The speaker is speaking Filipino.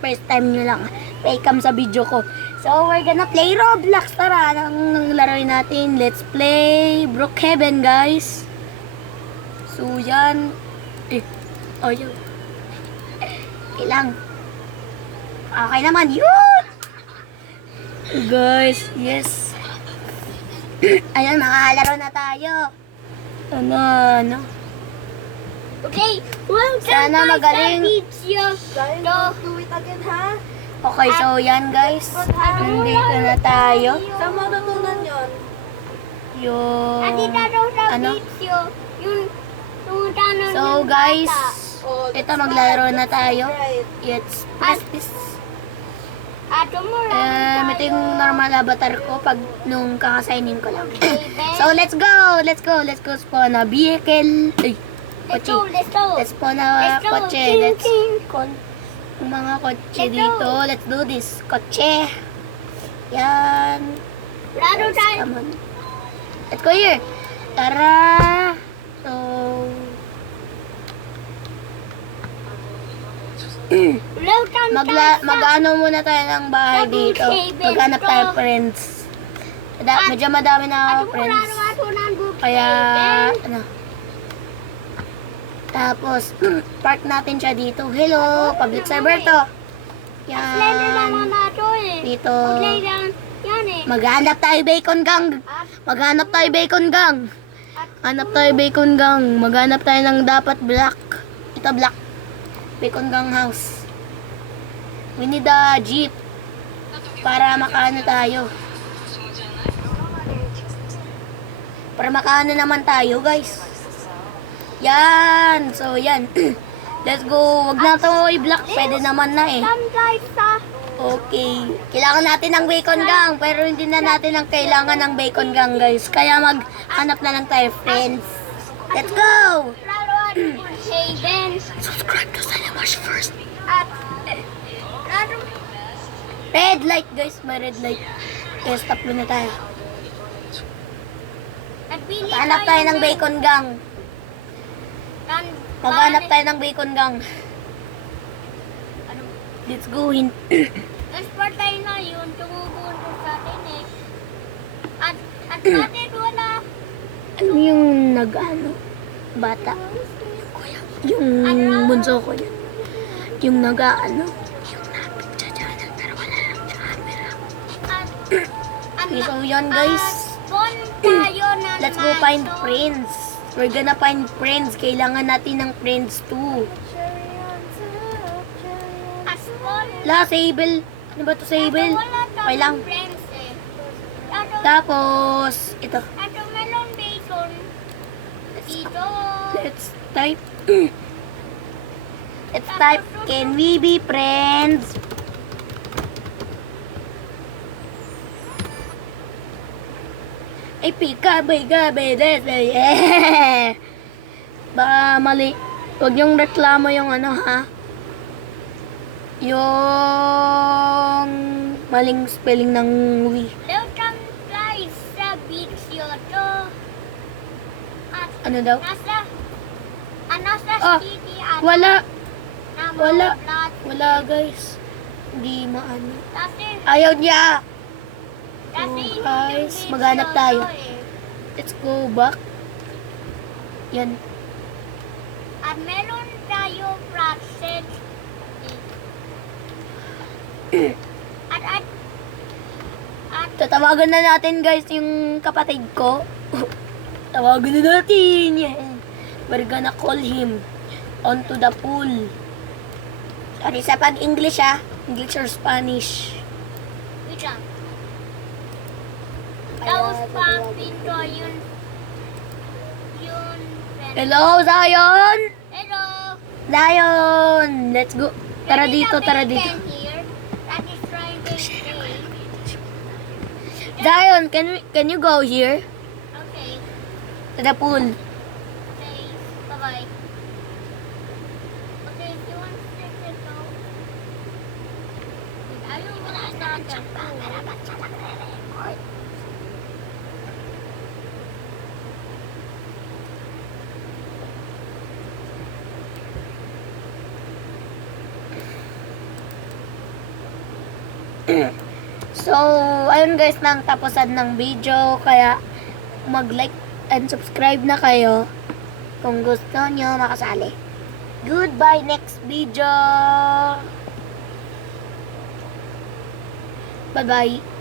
first time nyo lang cam sa video ko. So, we're gonna play Roblox. Tara, ang laruin natin. Let's play Brookhaven, guys. So, yan. Yun. Ilang. Okay naman. Yun! Guys, yes. Ayun, makakalaro na tayo. Ano? Okay, welcome Sana magaling. Do it again, ha? Okay, so yan guys. Nandito na tayo. Saan mo natutunan yun? Yung... Ano? So guys, ito maglalaro na tayo. Let's practice. Ito yung normal avatar ko pag nung kakasignin ko lang. So let's go! Let's go spawn a vehicle. Ay, kotse. Let's spawn a kotse. Let's call yung mga kotse dito. Let's do this. Kotse. Yan. Guys, come on. Let's go here. Tara. So... Mag-ano muna tayo ng bahay dito. Maghanap tayo friends. Medyo madami na ako friends. Kaya, ano. Tapos, park natin siya dito. Hello, public server to. Yan. Dito. Maghanap tayo bacon gang. Maghanap tayo bacon gang. Hanap tayo bacon gang. Maghanap tayo ng dapat black. Ito black. Bacon gang house. We need a jeep. Para makaano tayo. Para makaano naman tayo guys. Yan. So yan. Let's go. Wag na ito i-block. Pwede naman na eh. Okay. Kailangan natin ng bacon gang. Pero hindi na natin ang kailangan ng bacon gang guys. Kaya maghanap na lang tayo friends. Let's go! Subscribe to Salamash first. Red light guys. May red light. Okay, stop muna tayo. Hanap tayo ng bacon gang. Maghanap tayo ng bacon gang. Let's go in. Export tayo na yun. Tumubundo sa atin eh. At natin wala. Ano yung nag-ano? Bata. Yung bunso ko yan. Yung nag-ano? Yung napit siya dyan. Pero wala lang sa camera. Okay, so yun guys. Let's go find friends. We're gonna find friends. Kailangan natin ng friends too. La, Sable. Ano ba to, Sable? Okay lang. Tapos, ito. melon bacon. Dito. Let's type. Let's type, can we be friends? Ay, gabi, yeah! Baka mali. Huwag yung reklamo yung ano, ha? Yung maling spelling ng we. Welcome guys sa video to. Ano daw? Nasa city Wala. Wala guys. Hindi maano. Ayaw niya. Guys, maghanap tayo. Let's go back. Yan. At meron tayo process. At Tatawagan na natin guys yung kapatid ko. Tawagan na natin. Yeah. We're gonna call him onto the pool. Sorry sa pag-English ah. English or Spanish. wait lang. Tapos pumping ko yun. Hello, Zion! Hello. Zion! Let's go. Tara dito, tara dito. Zion, can you go here? Okay. To the pool. Okay. Bye-bye. Okay, if you want to take it out. Ayaw mo na natin. So, ayun guys, nang tapusan ng video. Kaya, mag-like and subscribe na kayo kung gusto nyo makasali. Goodbye next video! Bye-bye!